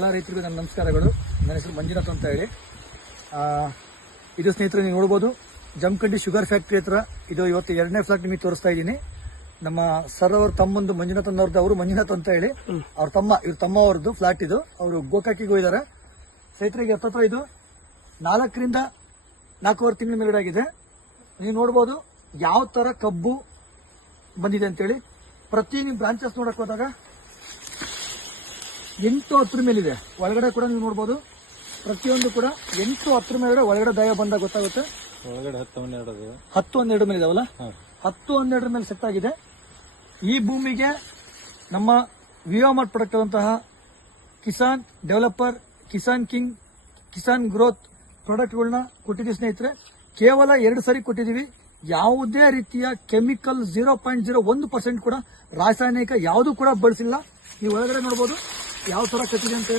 ಎಲ್ಲ ರೈತರಿಗೂ ನನ್ನ ನಮಸ್ಕಾರಗಳು. ನನ್ನ ಹೆಸರು ಮಂಜುನಾಥ್ ಅಂತ ಹೇಳಿ. ಇದು ಸ್ನೇಹಿತರೆ ನೀವು ನೋಡ್ಬೋದು ಜಮಖಂಡಿ ಶುಗರ್ ಫ್ಯಾಕ್ಟ್ರಿ ಹತ್ರ ಇದು ಇವತ್ತು 2ನೇ ಫ್ಲಾಟ್ ನಿಮಗೆ ತೋರಿಸ್ತಾ ಇದ್ದೀನಿ. ನಮ್ಮ ಸರ್ ಅವ್ರ ತಮ್ಮಂದು ಮಂಜುನಾಥ್ ಅನ್ನೋರ್ದು, ಅವರು ಮಂಜುನಾಥ್ ಅಂತ ಹೇಳಿ ಅವ್ರ ತಮ್ಮ ಅವ್ರದ್ದು ಫ್ಲಾಟ್ ಇದು. ಅವರು ಗೋಕಾಕಿಗೆ ಹೋಗಿದ್ದಾರೆ. ಸ್ನೇಹಿತರಿಗೆ ಹತ್ತತ್ರ ಇದು 4 ರಿಂದ 4.5 ತಿಂಗಳ ಮೇಲ್ಗಡೆ. ನೀವು ನೋಡ್ಬೋದು ಯಾವ ತರ ಕಬ್ಬು ಬಂದಿದೆ ಅಂತೇಳಿ. ಪ್ರತಿ ನೀವು ಬ್ರಾಂಚಸ್ ನೋಡಕ್ ಹೋದಾಗ 8-10 ಮೇಲಿದೆ. ಒಳಗಡೆ ಕೂಡ ನೀವು ನೋಡ್ಬೋದು ಪ್ರತಿಯೊಂದು ಕೂಡ 8-10 ಮೇಲ್ಗಡೆ ಒಳಗಡೆ ದಯ ಬಂದಾಗ ಗೊತ್ತಾಗುತ್ತೆ. ಒಳಗಡೆ 10-12 ಮೇಲೆ ಇದಾವಲ್ಲ, 10-12 ಮೇಲೆ ಸೆಟ್ ಆಗಿದೆ. ಈ ಭೂಮಿಗೆ ನಮ್ಮ ವಿಯೋಮಾರ್ಟ್ ಪ್ರಾಡಕ್ಟ್ ಆದಂತಹ Kisan developer, Kisan king, Kisan growth ಪ್ರಾಡಕ್ಟ್ಗಳನ್ನ ಕೊಟ್ಟಿದ್ದೀವಿ ಸ್ನೇಹಿತರೆ. ಕೇವಲ 2 ಸರಿ ಕೊಟ್ಟಿದ್ದೀವಿ. ಯಾವುದೇ ರೀತಿಯ ಕೆಮಿಕಲ್ 0.01% ಕೂಡ ರಾಸಾಯನಿಕ ಯಾವುದು ಕೂಡ ಬಳಸಿಲ್ಲ. ನೀವು ಒಳಗಡೆ ನೋಡಬಹುದು ಯಾವ ತರ ಕಟ್ಟಿದೆ ಅಂತ ಹೇಳಿ.